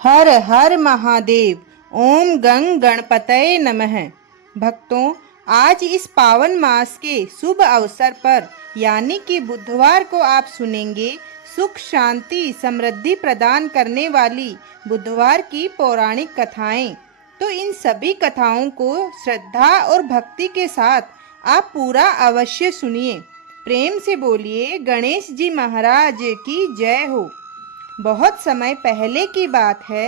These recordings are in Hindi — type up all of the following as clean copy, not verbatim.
हर हर महादेव। ओम गंग गणपतये नमः। भक्तों, आज इस पावन मास के शुभ अवसर पर यानी कि बुधवार को आप सुनेंगे सुख शांति समृद्धि प्रदान करने वाली बुधवार की पौराणिक कथाएं। तो इन सभी कथाओं को श्रद्धा और भक्ति के साथ आप पूरा अवश्य सुनिए। प्रेम से बोलिए गणेश जी महाराज की जय हो। बहुत समय पहले की बात है।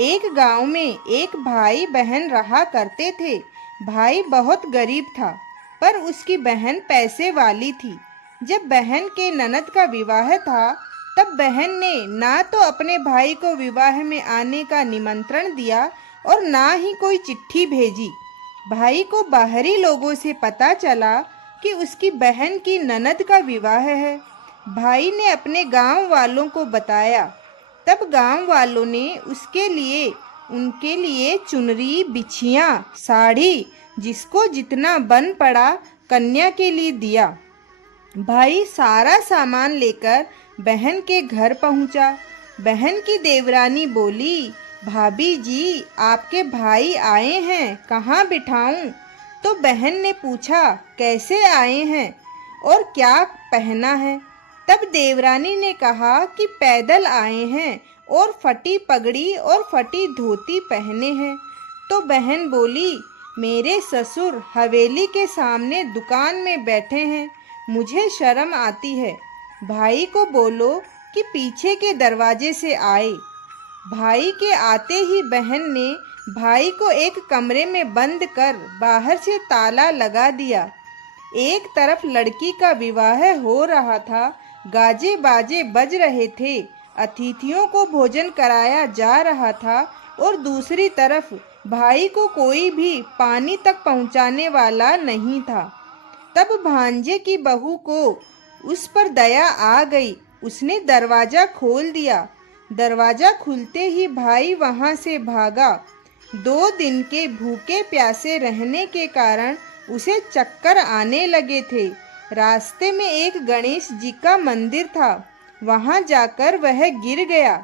एक गांव में एक भाई बहन रहा करते थे। भाई बहुत गरीब था, पर उसकी बहन पैसे वाली थी। जब बहन के ननद का विवाह था, तब बहन ने ना तो अपने भाई को विवाह में आने का निमंत्रण दिया और ना ही कोई चिट्ठी भेजी। भाई को बाहरी लोगों से पता चला कि उसकी बहन की ननद का विवाह है। भाई ने अपने गांव वालों को बताया। तब गांव वालों ने उनके लिए चुनरी, बिछिया, साड़ी, जिसको जितना बन पड़ा कन्या के लिए दिया। भाई सारा सामान लेकर बहन के घर पहुंचा। बहन की देवरानी बोली, भाभी जी, आपके भाई आए हैं, कहाँ बिठाऊं? तो बहन ने पूछा, कैसे आए हैं और क्या पहना है? तब देवरानी ने कहा कि पैदल आए हैं और फटी पगड़ी और फटी धोती पहने हैं। तो बहन बोली, मेरे ससुर हवेली के सामने दुकान में बैठे हैं, मुझे शर्म आती है। भाई को बोलो कि पीछे के दरवाजे से आए। भाई के आते ही बहन ने भाई को एक कमरे में बंद कर बाहर से ताला लगा दिया। एक तरफ लड़की का विवाह हो रहा था, गाजे बाजे बज रहे थे, अतिथियों को भोजन कराया जा रहा था, और दूसरी तरफ भाई को कोई भी पानी तक पहुंचाने वाला नहीं था। तब भांजे की बहू को उस पर दया आ गई। उसने दरवाजा खोल दिया। दरवाजा खुलते ही भाई वहां से भागा। 2 दिन के भूखे प्यासे रहने के कारण उसे चक्कर आने लगे थे। रास्ते में एक गणेश जी का मंदिर था। वहां जाकर वह गिर गया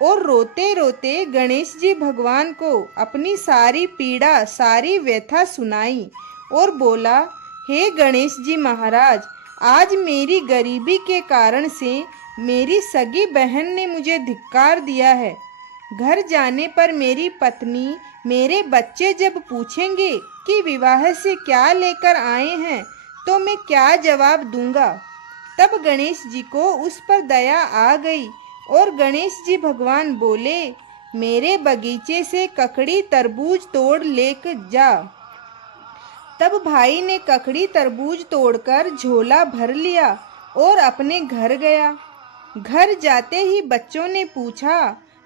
और रोते रोते गणेश जी भगवान को अपनी सारी पीड़ा, सारी व्यथा सुनाई और बोला, हे गणेश जी महाराज, आज मेरी गरीबी के कारण से मेरी सगी बहन ने मुझे धिक्कार दिया है। घर जाने पर मेरी पत्नी, मेरे बच्चे जब पूछेंगे कि विवाह से क्या लेकर आए हैं, तो मैं क्या जवाब दूंगा? तब गणेश जी को उस पर दया आ गई और गणेश जी भगवान बोले, मेरे बगीचे से ककड़ी तरबूज तोड़ लेकर जा। तब भाई ने ककड़ी तरबूज तोड़कर झोला भर लिया और अपने घर गया। घर जाते ही बच्चों ने पूछा,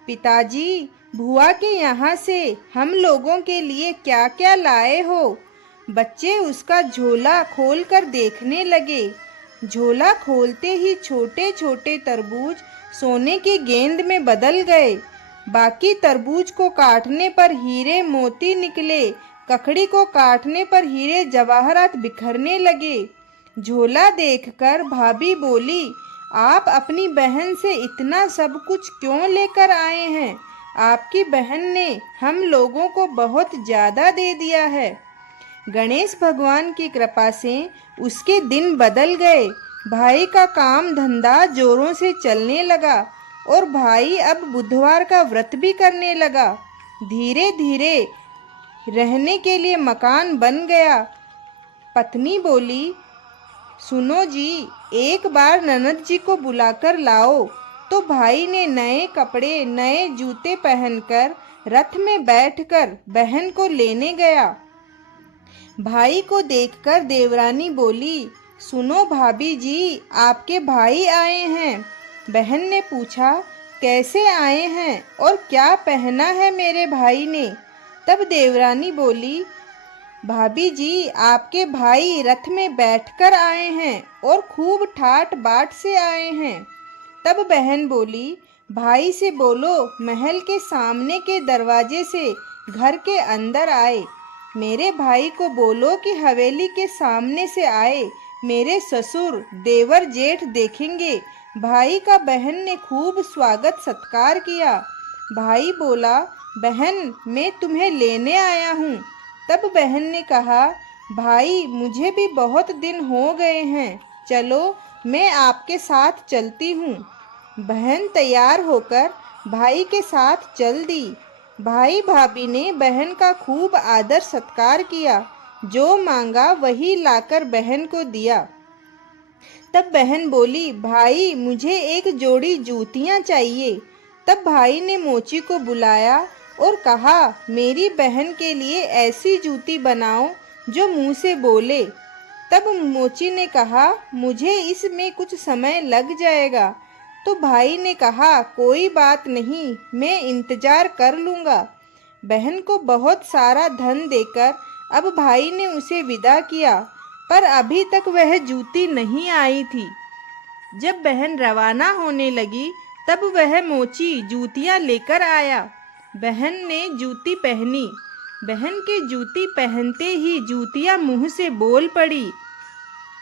पिताजी, बुआ के यहाँ से हम लोगों के लिए क्या क्या लाए हो? बच्चे उसका झोला खोलकर देखने लगे। झोला खोलते ही छोटे छोटे तरबूज सोने की गेंद में बदल गए। बाकी तरबूज को काटने पर हीरे मोती निकले। ककड़ी को काटने पर हीरे जवाहरात बिखरने लगे। झोला देखकर भाभी बोली, आप अपनी बहन से इतना सब कुछ क्यों लेकर आए हैं? आपकी बहन ने हम लोगों को बहुत ज़्यादा दे दिया है। गणेश भगवान की कृपा से उसके दिन बदल गए। भाई का काम धंधा जोरों से चलने लगा और भाई अब बुधवार का व्रत भी करने लगा। धीरे धीरे रहने के लिए मकान बन गया। पत्नी बोली, सुनो जी, एक बार ननद जी को बुलाकर लाओ। तो भाई ने नए कपड़े, नए जूते पहनकर रथ में बैठकर बहन को लेने गया। भाई को देखकर देवरानी बोली, सुनो भाभी जी, आपके भाई आए हैं। बहन ने पूछा, कैसे आए हैं और क्या पहना है मेरे भाई ने? तब देवरानी बोली, भाभी जी, आपके भाई रथ में बैठकर आए हैं और खूब ठाट बाट से आए हैं। तब बहन बोली, भाई से बोलो महल के सामने के दरवाजे से घर के अंदर आए। मेरे भाई को बोलो कि हवेली के सामने से आए। मेरे ससुर, देवर, जेठ देखेंगे। भाई का बहन ने खूब स्वागत सत्कार किया। भाई बोला, बहन मैं तुम्हें लेने आया हूँ। तब बहन ने कहा, भाई मुझे भी बहुत दिन हो गए हैं, चलो मैं आपके साथ चलती हूँ। बहन तैयार होकर भाई के साथ चल दी। भाई भाभी ने बहन का खूब आदर सत्कार किया, जो मांगा वही लाकर बहन को दिया। तब बहन बोली, भाई मुझे एक जोड़ी जूतियां चाहिए। तब भाई ने मोची को बुलाया और कहा, मेरी बहन के लिए ऐसी जूती बनाओ जो मुंह से बोले। तब मोची ने कहा, मुझे इसमें कुछ समय लग जाएगा। तो भाई ने कहा, कोई बात नहीं, मैं इंतजार कर लूँगा। बहन को बहुत सारा धन देकर अब भाई ने उसे विदा किया, पर अभी तक वह जूती नहीं आई थी। जब बहन रवाना होने लगी तब वह मोची जूतियां लेकर आया। बहन ने जूती पहनी। बहन के जूती पहनते ही जूतियां मुंह से बोल पड़ी,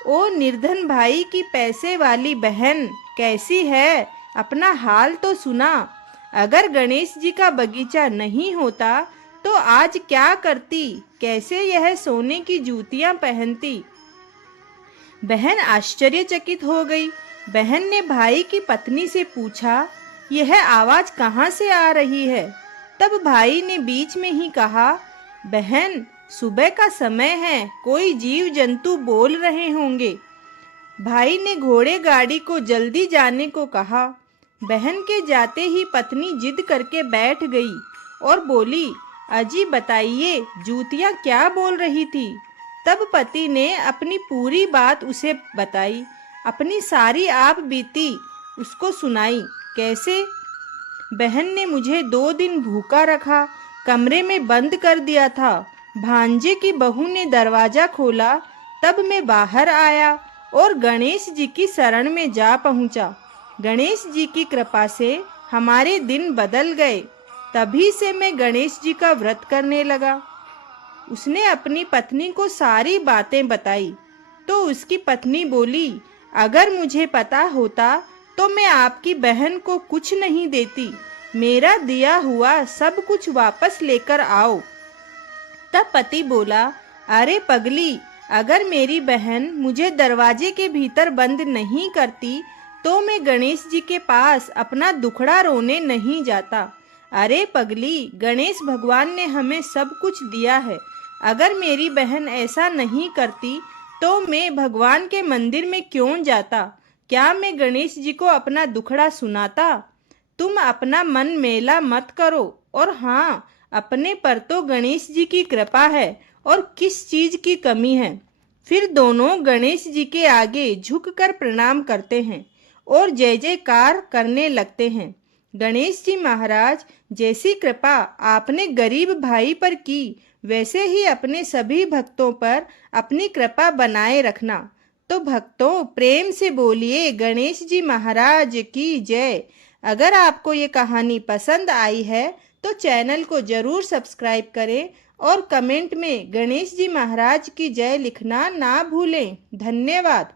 ओ निर्धन भाई की पैसे वाली बहन, कैसी है? अपना हाल तो सुना। अगर गणेश जी का बगीचा नहीं होता तो आज क्या करती? कैसे यह सोने की जूतियां पहनती? बहन आश्चर्यचकित हो गई। बहन ने भाई की पत्नी से पूछा, यह आवाज कहाँ से आ रही है? तब भाई ने बीच में ही कहा, बहन सुबह का समय है, कोई जीव जंतु बोल रहे होंगे। भाई ने घोड़े गाड़ी को जल्दी जाने को कहा। बहन के जाते ही पत्नी जिद करके बैठ गई और बोली, अजी बताइए, जूतियाँ क्या बोल रही थी? तब पति ने अपनी पूरी बात उसे बताई, अपनी सारी आप बीती उसको सुनाई। कैसे? बहन ने मुझे 2 दिन भूखा रखा, कमरे में बंद कर दिया था। भांजे की बहू ने दरवाजा खोला, तब मैं बाहर आया और गणेश जी की शरण में जा पहुंचा। गणेश जी की कृपा से हमारे दिन बदल गए। तभी से मैं गणेश जी का व्रत करने लगा। उसने अपनी पत्नी को सारी बातें बताई तो उसकी पत्नी बोली, अगर मुझे पता होता तो मैं आपकी बहन को कुछ नहीं देती। मेरा दिया हुआ सब कुछ वापस लेकर आओ। तब पति बोला, अरे पगली, अगर मेरी बहन मुझे दरवाजे के भीतर बंद नहीं करती तो मैं गणेश जी के पास अपना दुखड़ा रोने नहीं जाता। अरे पगली, गणेश भगवान ने हमें सब कुछ दिया है। अगर मेरी बहन ऐसा नहीं करती तो मैं भगवान के मंदिर में क्यों जाता? क्या मैं गणेश जी को अपना दुखड़ा सुनाता? तुम अपना मन मेला मत करो, और हाँ, अपने पर तो गणेश जी की कृपा है और किस चीज की कमी है। फिर दोनों गणेश जी के आगे झुककर प्रणाम करते हैं और जय जयकार करने लगते हैं। गणेश जी महाराज, जैसी कृपा आपने गरीब भाई पर की, वैसे ही अपने सभी भक्तों पर अपनी कृपा बनाए रखना। तो भक्तों, प्रेम से बोलिए गणेश जी महाराज की जय। अगर आपको ये कहानी पसंद आई है तो चैनल को जरूर सब्सक्राइब करें और कमेंट में गणेश जी महाराज की जय लिखना ना भूलें। धन्यवाद।